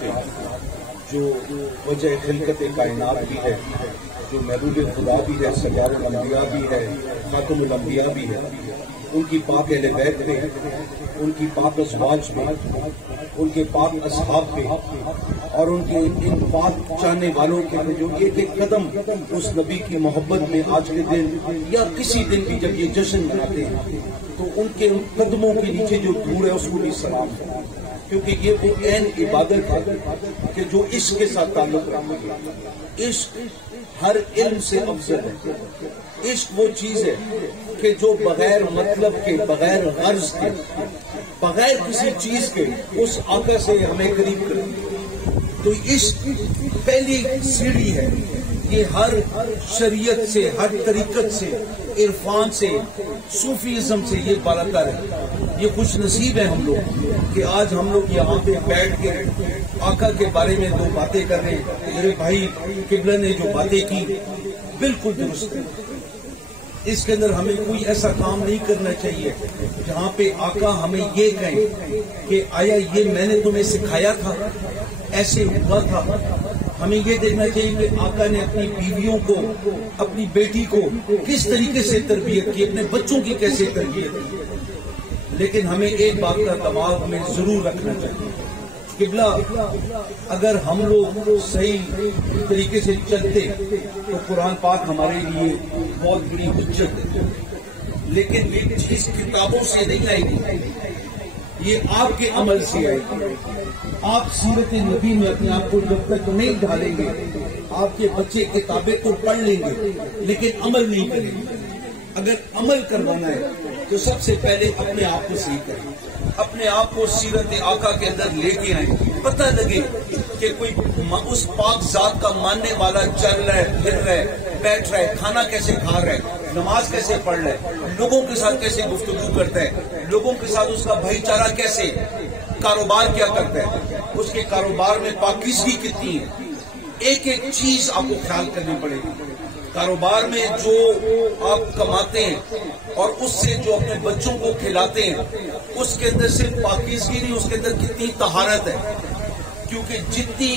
پہ جو وجہ خلقت کائنات بھی ہے، جو محبوب خدا بھی ہے، سرکار الانبیاء بھی ہے، خاتم الانبیاء بھی ہے، ان کی پاک اہل بیت پہ، ان کی پاک ازواج پہ، ان کے پاک اصحاب پہ، اور ان کے ان پاک چاہنے والوں کے جو ایک ایک قدم اس نبی کی محبت میں آج کے دن یا کسی دن بھی جب یہ جشن مناتے ہیں تو ان کے ان قدموں کے نیچے جو دھوڑ ہے اس کو بھی سلام ہے، کیونکہ یہ وہ عین عبادت ہے کہ جو عشق کے ساتھ تعلق رکھتی ہے۔ عشق ہر علم سے افضل ہے۔ عشق وہ چیز ہے کہ جو بغیر مطلب کے، بغیر غرض کے، بغیر کسی چیز کے اس آقا سے ہمیں قریب کرتی ہے۔ تو عشق پہلی سیڑھی ہے، یہ ہر شریعت سے، ہر طریقت سے، عرفان سے، صوفیزم سے یہ بالاتر ہے۔ یہ خوش نصیب ہے ہم لوگ کہ آج ہم لوگ یہاں پہ بیٹھ کے آقا کے بارے میں دو باتیں کر رہے ہیں۔ میرے بھائی قبلہ نے جو باتیں کی بالکل درست ہے۔ اس کے اندر ہمیں کوئی ایسا کام نہیں کرنا چاہیے جہاں پہ آقا ہمیں یہ کہیں کہ آیا یہ میں نے تمہیں سکھایا تھا، ایسے ہوا تھا۔ ہمیں یہ دیکھنا چاہیے کہ آقا نے اپنی بیویوں کو، اپنی بیٹی کو کس طریقے سے تربیت کی، اپنے بچوں کی کیسے تربیت کی۔ لیکن ہمیں ایک بات کا دماغ میں ضرور رکھنا چاہیے، قبلہ اگر ہم لوگ صحیح طریقے سے چلتے تو قرآن پاک ہمارے لیے بہت بڑی حجت ہے، لیکن یہ چیز کتابوں سے نہیں آئے گی، یہ آپ کے عمل سے آئے گی۔ آپ سیرت نبی میں اپنے آپ کو جب تک نہیں ڈھالیں گے، آپ کے بچے کتابیں تو پڑھ لیں گے لیکن عمل نہیں کریں گے۔ اگر عمل کروانا ہے تو سب سے پہلے اپنے آپ کو صحیح کریں، اپنے آپ کو سیرت آقا کے اندر لے کے آئیں، پتہ لگے کہ کوئی اس پاک ذات کا ماننے والا چل رہا ہے، پھر رہا ہے، بیٹھ رہا ہے، کھانا کیسے کھا رہا ہے، نماز کیسے پڑھ رہا ہے، لوگوں کے ساتھ کیسے گفتگو کرتا ہے، لوگوں کے ساتھ اس کا بھائی چارہ کیسے، کاروبار کیا کرتا ہے، اس کے کاروبار میں پاکیزگی کتنی ہے۔ ایک ایک چیز آپ کو خیال کرنی پڑے گی۔ کاروبار میں جو آپ کماتے ہیں اور اس سے جو اپنے بچوں کو کھلاتے ہیں، اس کے اندر صرف پاکیزگی نہیں، اس کے اندر کتنی طہارت ہے، کیونکہ جتنی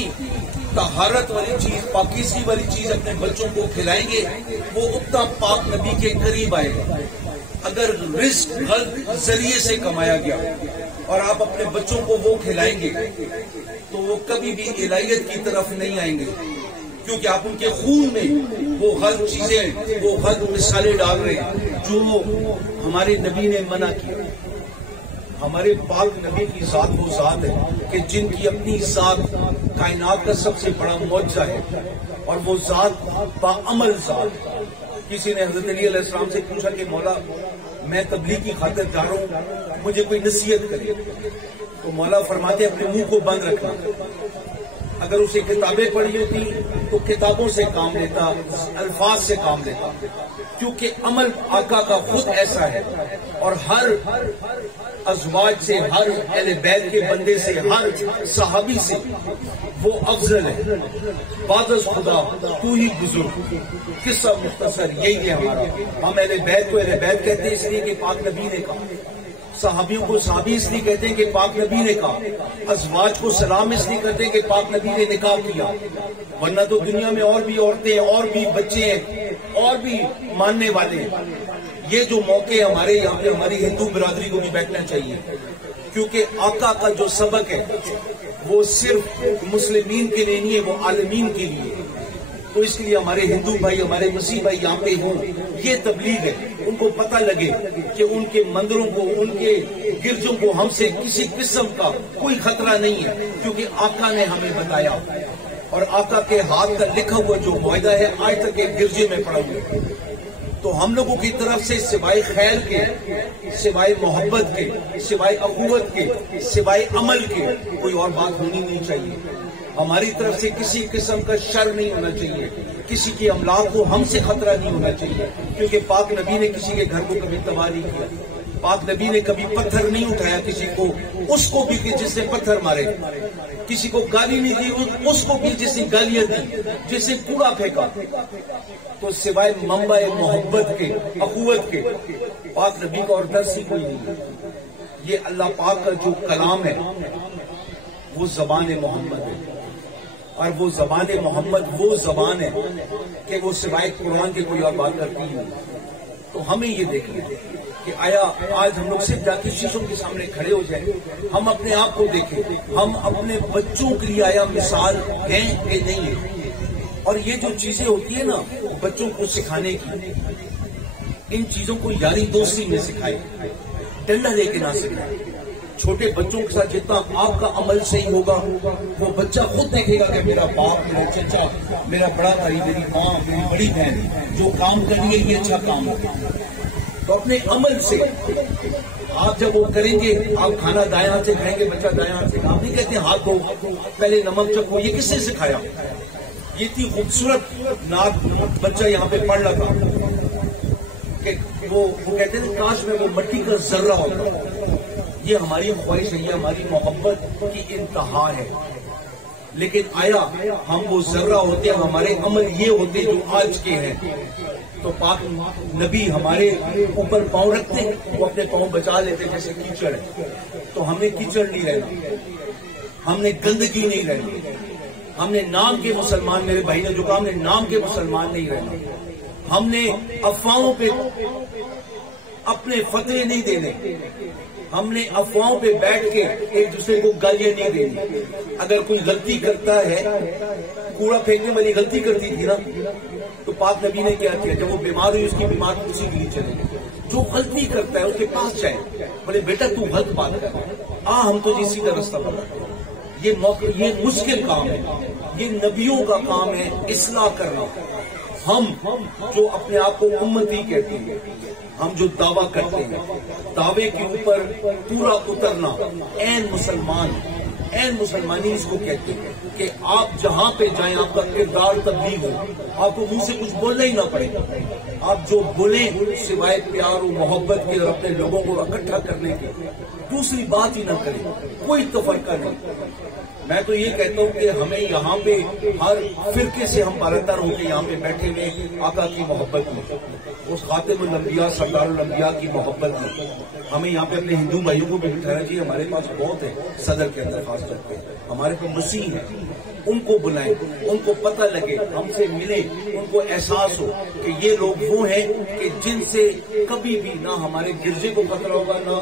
طہارت والی چیز، پاکیزگی والی چیز اپنے بچوں کو کھلائیں گے وہ اتنا پاک نبی کے قریب آئے گا۔ اگر رزق غلط ذریعے سے کمایا گیا اور آپ اپنے بچوں کو وہ کھلائیں گے تو وہ کبھی بھی الہیت کی طرف نہیں آئیں گے، کیونکہ آپ ان کے خون میں وہ غلط چیزیں، وہ غلط مثالیں ڈال رہے ہیں جو ہمارے نبی نے منع کی۔ ہمارے پاک نبی کی ذات وہ ذات ہے کہ جن کی اپنی ذات کائنات کا سب سے بڑا معجزہ ہے، اور وہ ذات باعمل ذات۔ کسی نے حضرت علی علیہ السلام سے پوچھا کہ مولا میں تبلیغ کی خاطر جا رہا ہوں، مجھے کوئی نصیحت کرے، تو مولا فرماتے اپنے منہ کو بند رکھنا۔ اگر اسے کتابیں پڑھی ہوتی تو کتابوں سے کام لیتا، الفاظ سے کام لیتا، کیونکہ عمل آقا کا خود ایسا ہے، اور ہر ازواج سے، ہر اہل بیت کے بندے سے، ہر صحابی سے وہ افضل ہے۔ بعد از خدا تو ہی بزرگ۔ قصہ مختصر یہی ہے ہمارا۔ ہم اہل بیت کو اہل بیت کہتے ہیں اس لیے کہ پاک نبی نے کہا، صحابیوں کو صحابی اس لیے کہتے ہیں کہ پاک نبی نے کہا، ازواج کو سلام اس لیے کرتے ہیں کہ پاک نبی نے نکاح کیا، ورنہ تو دنیا میں اور بھی عورتیں، اور بھی بچے ہیں، اور بھی ماننے والے ہیں۔ یہ جو موقع ہمارے یہاں پہ ہماری ہندو برادری کو بھی بیٹھنا چاہیے، کیونکہ آقا کا جو سبق ہے وہ صرف مسلمین کے لیے نہیں ہے، وہ عالمین کے لیے۔ تو اس لیے ہمارے ہندو بھائی، ہمارے مسیح بھائی یہاں پہ ہوں، یہ تبلیغ ہے، ان کو پتہ لگے کہ ان کے مندروں کو، ان کے گرجوں کو ہم سے کسی قسم کا کوئی خطرہ نہیں ہے، کیونکہ آقا نے ہمیں بتایا، اور آقا کے ہاتھ کا لکھا ہوا جو معاہدہ ہے آج تک ایک گرجے میں پڑا ہوا ہے۔ تو ہم لوگوں کی طرف سے سوائے خیر کے، سوائے محبت کے، سوائے اخوت کے، سوائے عمل کے کوئی اور بات ہونی نہیں چاہیے۔ ہماری طرف سے کسی قسم کا شر نہیں ہونا چاہیے، کسی کی املاک کو ہم سے خطرہ نہیں ہونا چاہیے، کیونکہ پاک نبی نے کسی کے گھر کو کبھی تباہ نہیں کیا، پاک نبی نے کبھی پتھر نہیں اٹھایا کسی کو، اس کو بھی کہ جس نے پتھر مارے، کسی کو گالی نہیں دی، اس کو بھی جس نے گالیاں دی، جس نے کوڑا پھینکا۔ تو سوائے منبع محبت کے، اخوت کے، پاک نبی کا اور درس ہی کوئی نہیں ہے۔ یہ اللہ پاک کا جو کلام ہے وہ زبان محمد ہے، اور وہ زبان محمد وہ زبان ہے کہ وہ سوائے قرآن کے کوئی اور بات کرتی ہی نہیں۔ تو ہمیں یہ دیکھنا ہے کہ آیا آج ہم لوگ صرف جا کے شیشوں کے سامنے کھڑے ہو جائیں، ہم اپنے آپ کو دیکھیں، ہم اپنے بچوں کے لیے آیا مثال ہیں کہ نہیں ہے؟ اور یہ جو چیزیں ہوتی ہیں نا بچوں کو سکھانے کی، ان چیزوں کو یاری دوستی میں سکھائے، ڈنڈا لے کے نہ سکھائے۔ چھوٹے بچوں کے ساتھ جتنا آپ کا عمل صحیح ہوگا، وہ بچہ خود دیکھے گا کہ میرا باپ، میرا چچا، میرا بڑا بھائی، میری ماں، میری بڑی بہن جو کام کر رہی ہے یہ اچھا کام ہوگا۔ تو اپنے عمل سے آپ جب وہ کریں گے، آپ کھانا دائیں ہاتھ سے کھائیں گے، بچہ دائیں ہاتھ سے، آپ نہیں کہتے ہاتھ دھو، پہلے نمک چکھو، یہ کس نے سکھایا؟ یہ اتنی خوبصورت نعت بچہ یہاں پہ پڑھ رہا تھا کہ وہ کہتے ہیں کاش میں وہ مٹی کا ذرہ ہوتا۔ یہ ہماری خواہش ہے، یہ ہماری محبت کی انتہا ہے، لیکن آیا ہم وہ ذرہ ہوتے ہیں، ہمارے عمل یہ ہوتے جو آج کے ہیں؟ تو پاک نبی ہمارے اوپر پاؤں رکھتے ہیں، وہ اپنے پاؤں بچا لیتے جیسے کیچڑ ہے۔ تو ہم نے کیچڑ نہیں رہنا، ہم نے گندگی نہیں رہنی، ہم نے نام کے مسلمان، میرے بھائی نے جو کہا، ہم نے نام کے مسلمان نہیں رہنا، ہم نے افواہوں پہ اپنے فتوے نہیں دینے، ہم نے افواہوں پہ بیٹھ کے ایک دوسرے کو گالیاں نہیں دینی۔ اگر کوئی غلطی کرتا ہے، کوڑا پھینکنے والی غلطی کرتی تھی نا، تو پاک نبی نے کیا کیا؟ جب وہ بیمار ہوئی، اس کی بیمار اسی کے لیے چلے گئے۔ جو غلطی کرتا ہے اس کے پاس جائے، بولے بیٹا تو غلط بات کر، ہم تو اسی کا راستہ بتا۔ یہ مشکل کام ہے، یہ نبیوں کا کام ہے اصلاح کرنا۔ ہم جو اپنے آپ کو امتی کہتے ہیں، ہم جو دعویٰ کرتے ہیں، دعوے کے اوپر پورا اترنا، عین مسلمان، عین مسلمانی اس کو کہتے ہیں کہ آپ جہاں پہ جائیں آپ کا کردار تبدیل ہو، آپ کو منہ سے کچھ بولنا ہی نہ پڑے، آپ جو بولیں سوائے پیار و محبت کے اور اپنے لوگوں کو اکٹھا کرنے کے دوسری بات ہی نہ کریں، کوئی تفرقہ نہیں۔ میں تو یہ کہتا ہوں کہ ہمیں یہاں پہ ہر فرقے سے ہم بالاتر ہو کے یہاں پہ بیٹھے ہوئے آقا کی محبت میں، اس خاتم الانبیاء سردار الانبیاء کی محبت میں ہمیں یہاں پہ اپنے ہندو بھائیوں کو بھی بٹھانا چاہیے۔ ہمارے پاس بہت ہے، صدر کے اندر خاص کر کے ہمارے پاس مسیح ہیں، ان کو بلائیں، ان کو پتہ لگے، ہم سے ملے، ان کو احساس ہو کہ یہ لوگ وہ ہیں کہ جن سے کبھی بھی نہ ہمارے گرجے کو خطرہ ہوگا، نہ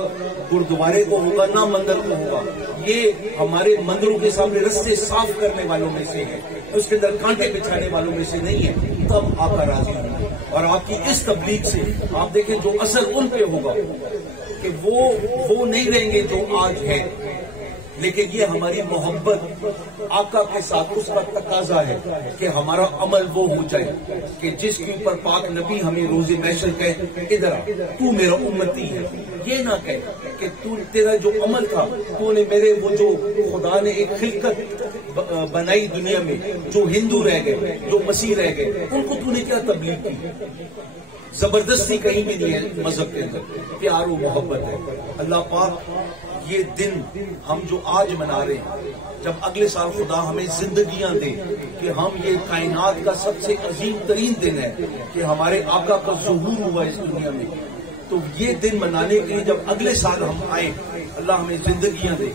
گردوارے کو ہوگا، نہ مندر کو ہوگا۔ یہ ہمارے مندروں کے سامنے رستے صاف کرنے والوں میں سے ہے، اس کے اندر کانٹے بچھانے والوں میں سے نہیں ہے۔ تب آقا راضی ہوں گے، اور آپ کی اس تبلیغ سے آپ دیکھیں جو اثر ان پہ ہوگا کہ وہ نہیں رہیں گے جو آج ہے، لیکن یہ ہماری محبت آقا کے ساتھ اس کا تقاضا ہے کہ ہمارا عمل وہ ہو جائے کہ جس کے اوپر پاک نبی ہمیں روز محشر کہے ادھر تو میرا امتی ہے، یہ نہ کہے کہ تیرا جو عمل تھا، تو نے میرے وہ جو خدا نے ایک خلقت بنائی دنیا میں، جو ہندو رہ گئے، جو مسیح رہ گئے، ان کو تو نے کیا تبلیغ کی؟ زبردستی کہیں بھی نہیں ہے مذہب کے اندر، پیار و محبت ہے۔ اللہ پاک یہ دن ہم جو آج منا رہے ہیں، جب اگلے سال خدا ہمیں زندگیاں دے کہ ہم یہ کائنات کا سب سے عظیم ترین دن ہے کہ ہمارے آقا کا ظہور ہوا اس دنیا میں، تو یہ دن منانے کے لیے جب اگلے سال ہم آئے، اللہ ہمیں زندگیاں دے،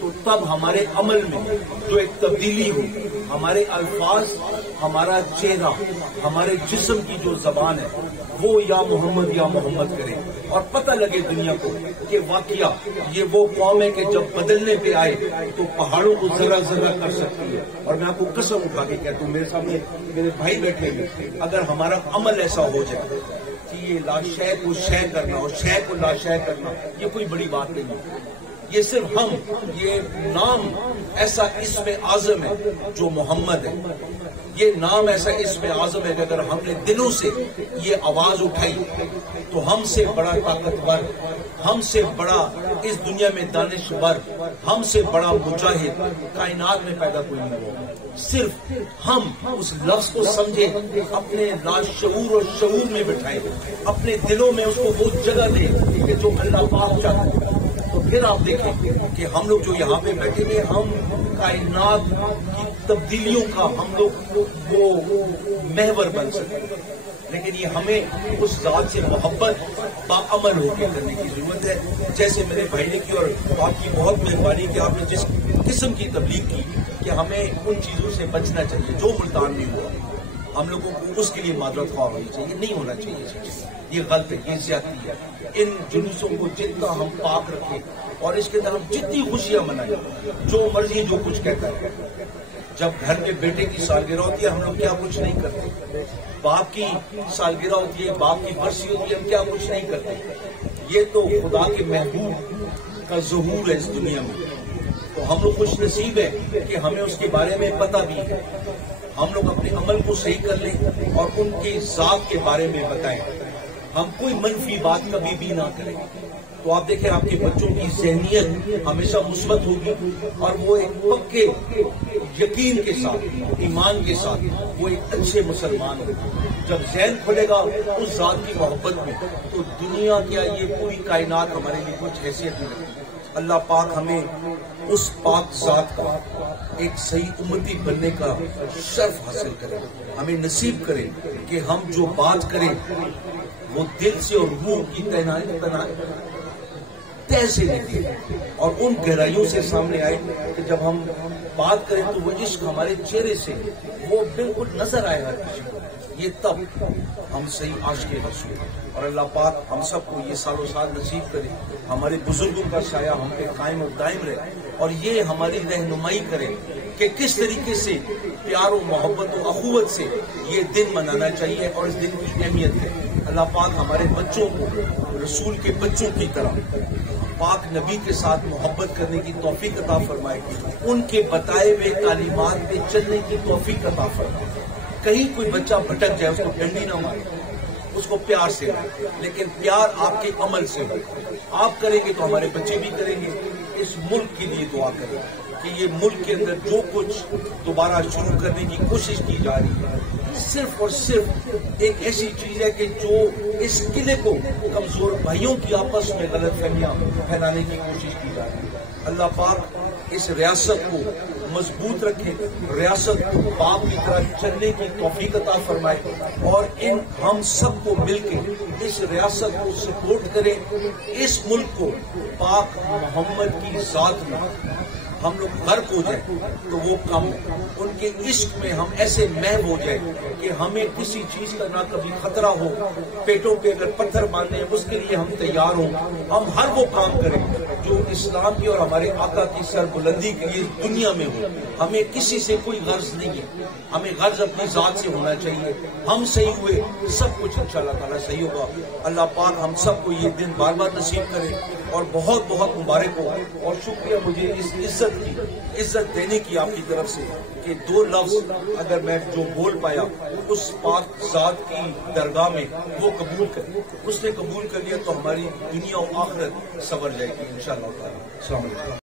تو تب ہمارے عمل میں جو ایک تبدیلی ہو، ہمارے الفاظ، ہمارا چہرہ، ہمارے جسم کی جو زبان ہے وہ یا محمد کرے، اور پتہ لگے دنیا کو کہ واقعہ یہ وہ قوم ہے کہ جب بدلنے پہ آئے تو پہاڑوں کو ذرا ذرا کر سکتی ہے۔ اور میں آپ کو قسم اٹھا کے کہتا ہوں، میرے سامنے میرے بھائی بیٹھے ہوئے، اگر ہمارا عمل ایسا ہو جائے کہ یہ لا شے کو شے کرنا اور شے کو لا شے کرنا، یہ کوئی بڑی بات نہیں ہے، یہ صرف ہم، یہ نام ایسا اسم اعظم ہے جو محمد ہے، یہ نام ایسا اسم اعظم ہے کہ اگر ہم نے دلوں سے یہ آواز اٹھائی تو ہم سے بڑا طاقتور، ہم سے بڑا اس دنیا میں دانشور، ہم سے بڑا مجاہد کائنات میں پیدا کوئی نہیں ہوگا۔ صرف ہم اس لفظ کو سمجھیں، اپنے لاشعور اور شعور میں بٹھائیں، اپنے دلوں میں اس کو وہ جگہ دیں کہ جو اللہ پاک چاہتا ہے، تو پھر آپ دیکھیں کہ ہم لوگ جو یہاں پہ بیٹھے ہوئے، ہم کائنات کی تبدیلیوں کا ہم لوگ وہ محور بن سکتے ہیں۔ لیکن یہ ہمیں اس ذات سے محبت باعمل ہو کے کرنے کی ضرورت ہے. جیسے میرے بھائی نے کی اور آپ کی بہت مہربانی کہ آپ نے جس قسم کی تبلیغ کی کہ ہمیں ان چیزوں سے بچنا چاہیے جو ملتان میں ہوا. ہم لوگوں کو اس کے لیے معذرت خواہ ہونی چاہیے, نہیں ہونا چاہیے. یہ غلط ہے, یہ زیادتی ہے. ان جلوسوں کو جتنا ہم پاک رکھیں اور اس کے اندر ہم جتنی خوشیاں منائیں, جو مرضی جو کچھ کہتا ہے. جب گھر کے بیٹے کی سالگرہ ہوتی ہے ہم لوگ کیا کچھ نہیں کرتے, باپ کی سالگرہ ہوتی ہے, باپ کی برسی ہوتی ہے, ہم کیا کچھ نہیں کرتے. یہ تو خدا کے محبوب کا ظہور ہے اس دنیا میں. تو ہم لوگ خوش نصیب ہیں کہ ہمیں اس کے بارے میں پتہ بھی ہے. ہم لوگ اپنے عمل کو صحیح کر لیں اور ان کی ذات کے بارے میں بتائیں. ہم کوئی منفی بات کبھی بھی نہ کریں. تو آپ دیکھیں آپ کے بچوں کی ذہنیت ہمیشہ مثبت ہوگی اور وہ ایک پکے یقین کے ساتھ, ایمان کے ساتھ وہ ایک اچھے مسلمان ہوگی. جب ذہن کھلے گا اس ذات کی محبت میں تو دنیا کیا یہ پوری کائنات ہمارے لیے کچھ حیثیت نہیں. اللہ پاک ہمیں اس پاک ذات کا ایک صحیح امتی بننے کا شرف حاصل کرے, ہمیں نصیب کرے کہ ہم جو بات کریں وہ دل سے اور روح کی تہ سے نکلے اور ان گہرائیوں سے سامنے آئے کہ جب ہم بات کریں تو وہ عشق ہمارے چہرے سے وہ بالکل نظر آئے ہر کسی کو. یہ تب ہم صحیح عاشق رسول. اور اللہ پاک ہم سب کو یہ سالوں سال نصیب کرے, ہمارے بزرگوں کا سایہ ہم پہ قائم اور دائم رہے اور یہ ہماری رہنمائی کرے کہ کس طریقے سے پیار و محبت و اخوت سے یہ دن منانا چاہیے اور اس دن کی اہمیت ہے. اللہ پاک ہمارے بچوں کو رسول کے بچوں کی طرح پاک نبی کے ساتھ محبت کرنے کی توفیق عطا فرمائے, ان کے بتائے ہوئے تعلیمات پہ چلنے کی توفیق عطا فرمائے. کہیں کوئی بچہ بھٹک جائے اس کو ڈنڈی نہ مارے, اس کو پیار سے ہو, لیکن پیار آپ کے عمل سے ہو. آپ کریں گے تو ہمارے بچے بھی کریں گے. اس ملک کے لیے دعا کریں کہ یہ ملک کے اندر جو کچھ دوبارہ شروع کرنے کی کوشش کی جا رہی ہے صرف اور صرف ایک ایسی چیز ہے کہ جو اس قلعے کو کمزور بھائیوں کی آپس میں غلط فہمیاں پھیلانے کی کوشش کی جا رہی ہے. اللہ پاک اس ریاست کو مضبوط رکھے, ریاست کو باپ کی طرح چلنے کی توفیق عطا فرمائے اور ہم سب کو مل کے اس ریاست کو سپورٹ کریں. اس ملک کو پاک محمد کی ذات میں ہم لوگ غرق ہو جائیں تو وہ کم, ان کے عشق میں ہم ایسے محو ہو جائیں کہ ہمیں کسی چیز کا نہ کبھی خطرہ ہو. پیٹوں پہ اگر پتھر مارنے ہیں اس کے لیے ہم تیار ہوں. ہم ہر وہ کام کریں جو اسلام کی اور ہمارے آقا کی سربلندی کے لیے دنیا میں ہو. ہمیں کسی سے کوئی غرض نہیں ہے, ہمیں غرض اپنی ذات سے ہونا چاہیے. ہم صحیح ہوئے سب کچھ انشاءاللہ تعالیٰ صحیح ہوگا. اللہ پاک ہم سب کو یہ دن بار بار نصیب کرے اور بہت بہت مبارک ہو. اور شکریہ مجھے اس عزت دینے کی آپ کی طرف سے کہ 2 لفظ اگر میں جو بول پایا اس پاک ذات کی درگاہ میں وہ قبول کرے. اس نے قبول کر لیا تو ہماری دنیا و آخرت سنور جائے گی انشاءاللہ تعالیٰ. السلام علیکم.